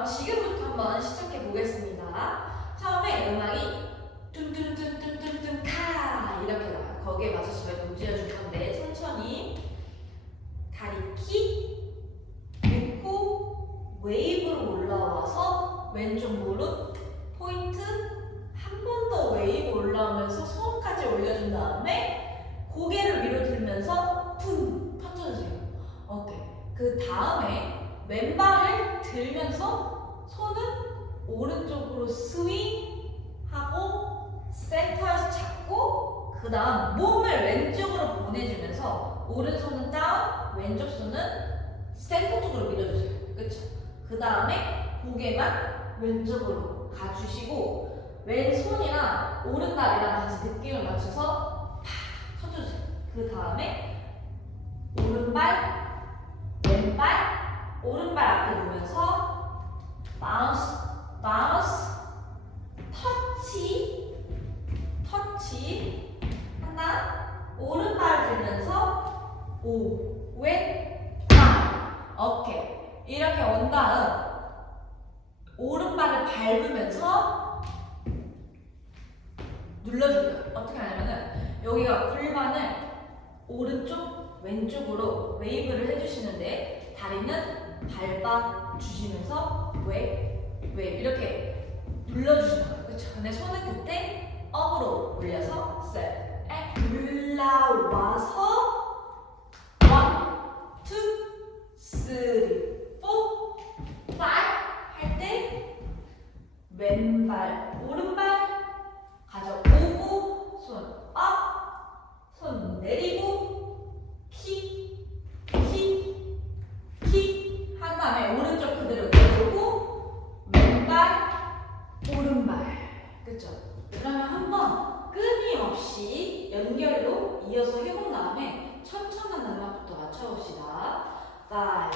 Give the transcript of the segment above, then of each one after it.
그럼 지금부터 한번 시작해 보겠습니다. 처음에 음악이 뚠뚠뚠뚠뚠뚠 카 이렇게 나와요. 거기에 맞춰서 저희가 움직여 줄 건데 천천히 다리 키 넣고 웨이브로 올라와서 왼쪽 무릎 포인트 한 번 더 웨이브 올라오면서 손까지 올려준 다음에 고개를 위로 들면서 쿵 던져주세요. 어때? 그 다음에 왼발을 들면서 손은 오른쪽으로 스윙하고 센터에서 잡고 그 다음 몸을 왼쪽으로 보내주면서 오른손은 다운, 왼쪽 손은 센터 쪽으로 밀어주세요. 그쵸? 그 다음에 고개만 왼쪽으로 가주시고 왼손이랑 오른발이랑 같이 느낌을 맞춰서 팍 쳐주세요. 그 다음에 오른발, 왼발, 오른발 앞에 놓으면서 바운스, 바운스, 터치, 터치 오른발 들면서 오, 왼, 발. 오케이. 이렇게 온 다음 오른발을 밟으면서 눌러줄게요. 어떻게 하냐면은 여기가 골반을 오른쪽, 왼쪽으로 웨이브를 해주시는데 다리는 밟아 주시면서 왜, 왜 이렇게 눌러주시는 거예요. 그렇죠? 근데 손은 그때 업으로 올려서 셋, 앤 올라와서 원, 투, 쓰리, 포, 파이브 할때 왼발, 오른발 가져오고 손 업, 손 내리고 킥, 킥, 킥 한 다음에 오른쪽 그대로 내려오고 왼발, 오른발 그쵸? 그러면 한번 끊임없이 연결로 이어서 해본 다음에 천천한 음악부터 맞춰봅시다. 5,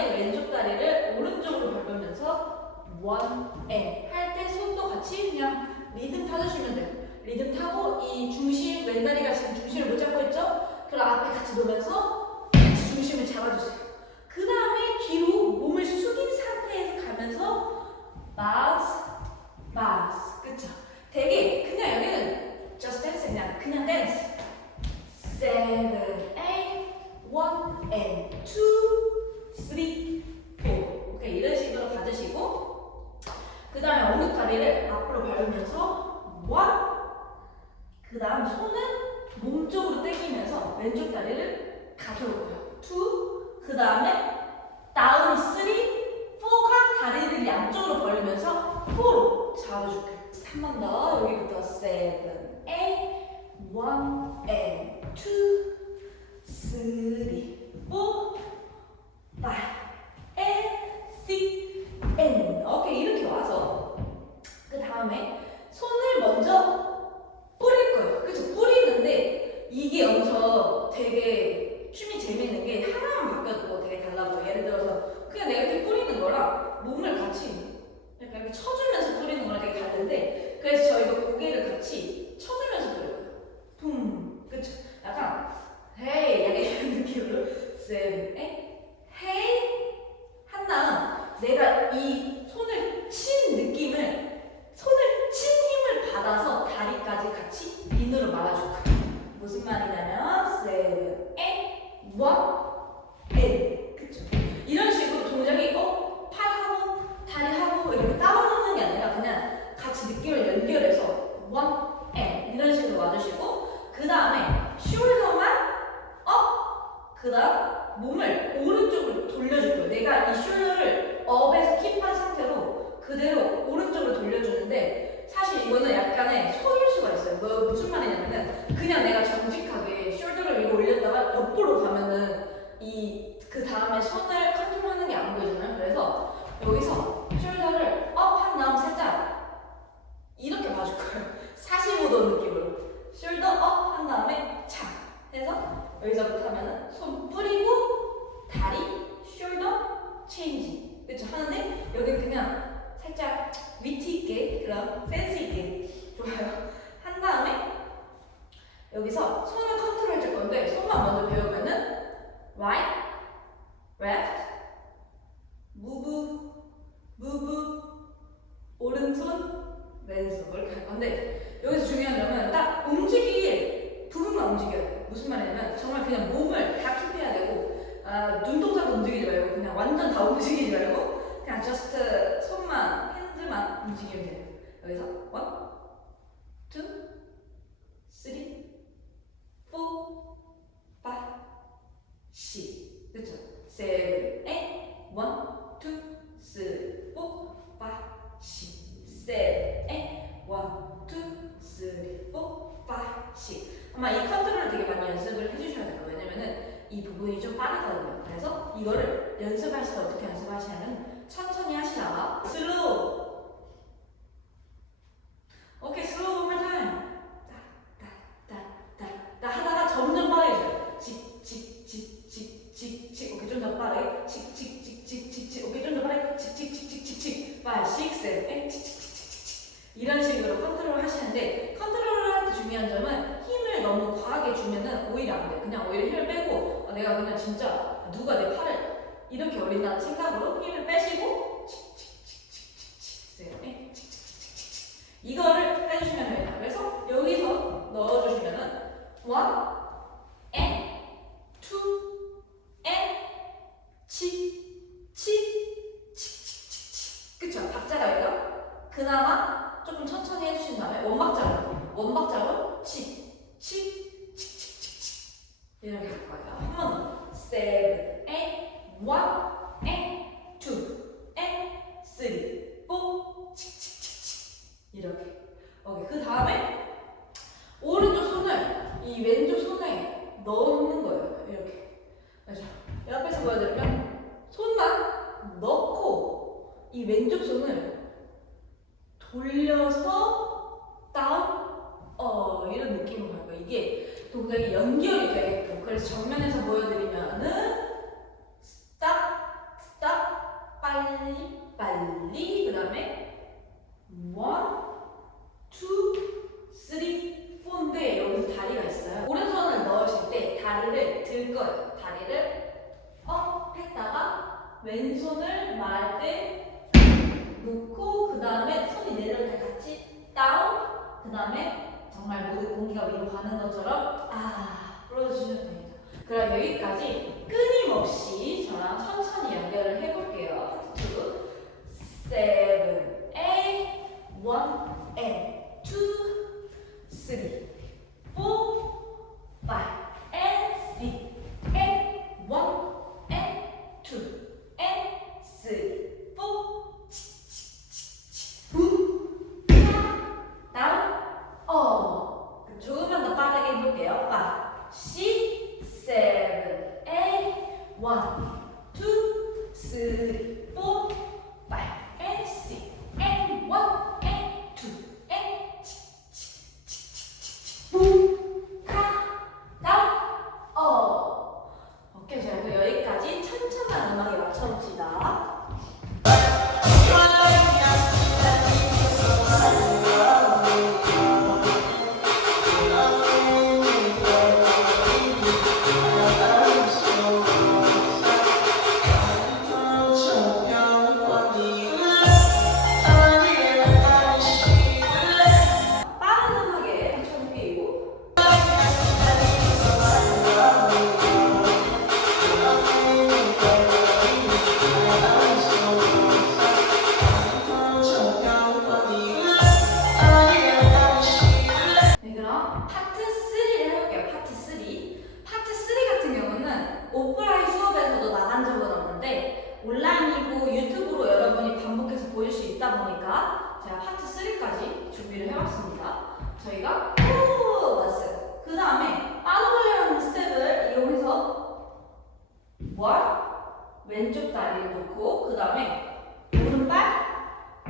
한 다음에 왼쪽 다리를 오른쪽으로 밟으면서 원, 앤할 때 손도 같이 그냥 리듬 타주시면 돼요. 리듬 타고 이 중심, 왼다리가 지금 중심을 못 잡고 있죠? 그럼 앞에 같이 놓으면서 같이 중심을 잡아주세요. 그 다음에 뒤로 몸을 숙인 상태에서 가면서 마우스, 마우스, 그쵸? 되게 그냥 여기는 just dance 그냥 그냥 댄스. Seven, eight, one and two, three, four. 오케이 이런 식으로 가주시고 그 다음에 오른쪽 다리를 앞으로 밟으면서 one. 그 다음 손은 몸쪽으로 당기면서 왼쪽 다리를 가져오고요. two. 그 다음에 다운 3, 4가 다리를 양쪽으로 벌리면서 4로 잡아줄게요. 한 번 더 여기부터 7, 8, one and two, three, four, five, and 이렇게 와서 그 다음에 손을 먼저 뿌릴 거예요. 그쵸? 뿌리는데 이게 엄청 되게 춤이 재밌는 게 하나만 바뀌어도 되게 달라 보여. 예를 들어서 그냥 내가 이렇게 뿌리는 거랑 몸을 같이 약간 이렇게 쳐주면서 뿌리는 거랑 되게 다른데 그래서 저희가 고개를 같이 쳐주면서 뿌려요. 붐. 그쵸? 약간 헤이 약간 이런 느낌으로 쌤, 에? 헤이 한 다음 내가 이 손을 친 느낌을 손을 친 힘을 받아서 다리까지 같이 인으로 말아줄 거예요. 무슨 말이냐면 세븐, 에, 원, 에. 그쵸? 이런 식으로 동작이 어? 팔하고 다리하고 이렇게 따로 놓는 게 아니라 그냥 같이 느낌을 연결해서 원, 에 이런 식으로 와주시고 그 다음에 숄더만 업! 그 다음 몸을 오른쪽으로 돌려줄 거예요. 내가 이 숄더를 업에서 킵한 상태로 그대로 오른쪽으로 돌려주는데 사실 이거는 약간의 소일수가 있어요. 뭐 무슨 말이냐면은 그냥 내가 정직하게 숄더를 위로 올렸다가 옆으로 가면은 이 그 다음에 손을 컨트롤하는 게 안 보이잖아요. 그래서 여기서 숄더를 업 한 다음 살짝 이렇게 봐줄 거예요. 45도 느낌으로 숄더 업 한 다음에 착 해서 여기서부터 하면은 손 뿌리고 다리 숄더 체인지 그쵸 하는데 여기 그냥 살짝 위트 있게 그런 센스 있게 좋아요 한 다음에 여기서 손을 컨트롤 해줄 건데 손만 먼저 배우면은 right left move move 오른손 왼손을 갈 건데 여기서 중요한 점은 딱 움직여야 돼요. 무슨 말이냐면 정말 그냥 몸을 다 킵해야 되고 아, 눈동자도 움직이지 말고 그냥 완전 다 움직이지 말고 그냥 저스트 손만 핸드만 움직이면 돼요. 여기서 원, 투, 쓰리, 포, 파, 시 그렇죠? 세븐, 에잇, 원, 투, 쓰리, 포, 파, 시 세븐, 에잇, 원, 투, 쓰리, 포, 아마 이 컨트롤을 되게 많이 연습을 해주셔야 돼요. 왜냐면은 이 부분이 좀 빠르거든요. 그래서 이거를 연습하실 때 어떻게 연습하시냐면 천천히 하시다가 슬로우 칙칙칙칙칙 이거를 해주시면 됩니다. 그래서 여기서 넣어주시면은 one 이 왼쪽 손에 넣는 거예요. 이렇게. 그래서 옆에서 보여드리면 손만 넣고 이 왼쪽 손을 돌려서 다운 어 이런 느낌으로 갈 거예요. 이게 동작이 연결이 되게끔. 그래서 정면에서 보여드리면은 스탑, 스탑, 빨리, 빨리. 그 다음에 원, 투, 쓰리, 포인데 여기서 다리가 있어요. 오른손을 넣으실 때 다리를 들 거예요. 다리를 업 했다가 왼손을 말할 때 놓고 그 다음에 손이 내려올 때 같이 다운 그 다음에 정말 모든 공기가 위로 가는 것처럼 아 풀어주시면 됩니다. 그럼 여기까지 끊임없이 저랑 천천히 연결을 해볼게요. 파트 2 seven, eight, one, and two, three, four, 준비를 해봤습니다. 저희가 호흡 왔어요. 그 다음에 빠져올려는 스텝을 이용해서 뭐야? 왼쪽 다리를 놓고 그 다음에 오른발,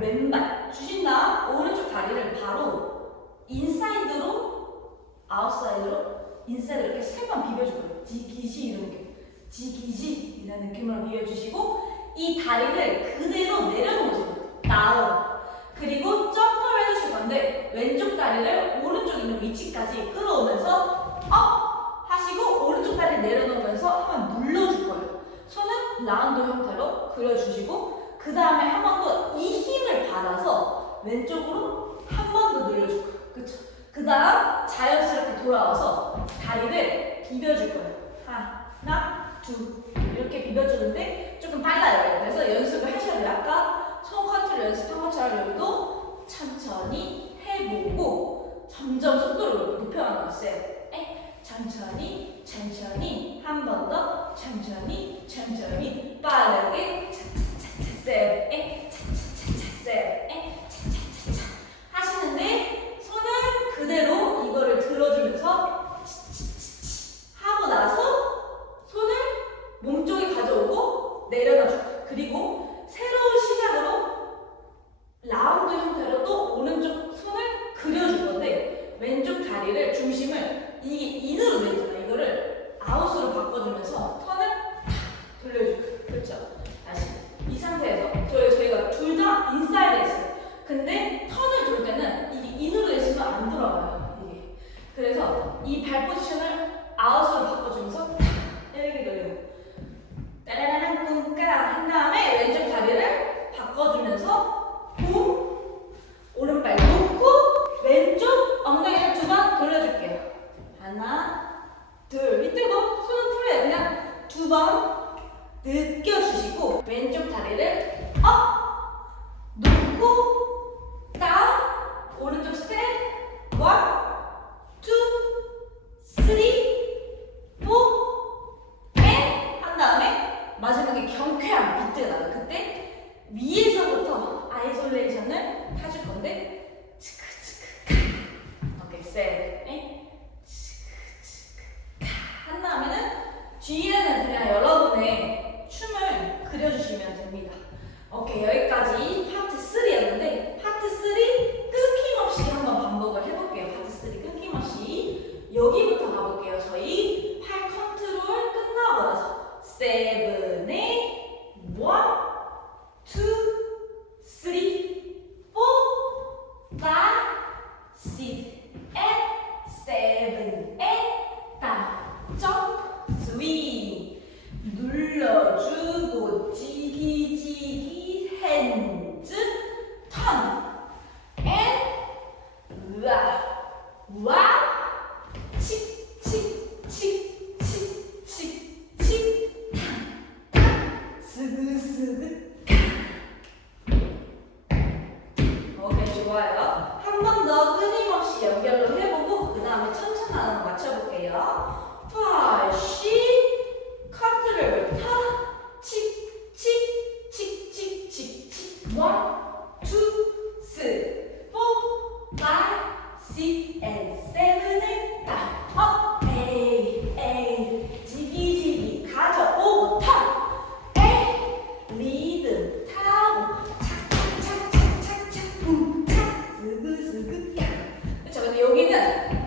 왼발 주신 다음 오른쪽 다리를 바로 인사이드로 아웃사이드로 인사이드 이렇게 세 번 비벼줘요. 디기지 이런 느낌. 디기지 이런 느낌으로 비벼주시고 이 다리를 그대로 내려놓으세요. 다운. 위치까지 끌어오면서 업 하시고 오른쪽 다리 내려놓으면서 한번 눌러줄 거예요. 손은 라운드 형태로 그려주시고 그 다음에 한 번 더 이 힘을 받아서 왼쪽으로 한 번더 늘려줄 거예요. 그쵸? 그 다음 자연스럽게 돌아와서 다리를 비벼줄 거예요. 하나, 둘 이렇게 비벼주는데 조금 빨라요. 그래서 연습을 하셔야 돼요. 아까 손 컨트롤 연습한 것처럼 여기도 천천히 해보고 점점 속도를 높여나갔어요. 에? 천천히, 천천히 한 번 더 천천히, 천천히 빠르게 차차차차 세 에? 탕, 스그, 느긋느긋해. 그렇죠. 근데 여기는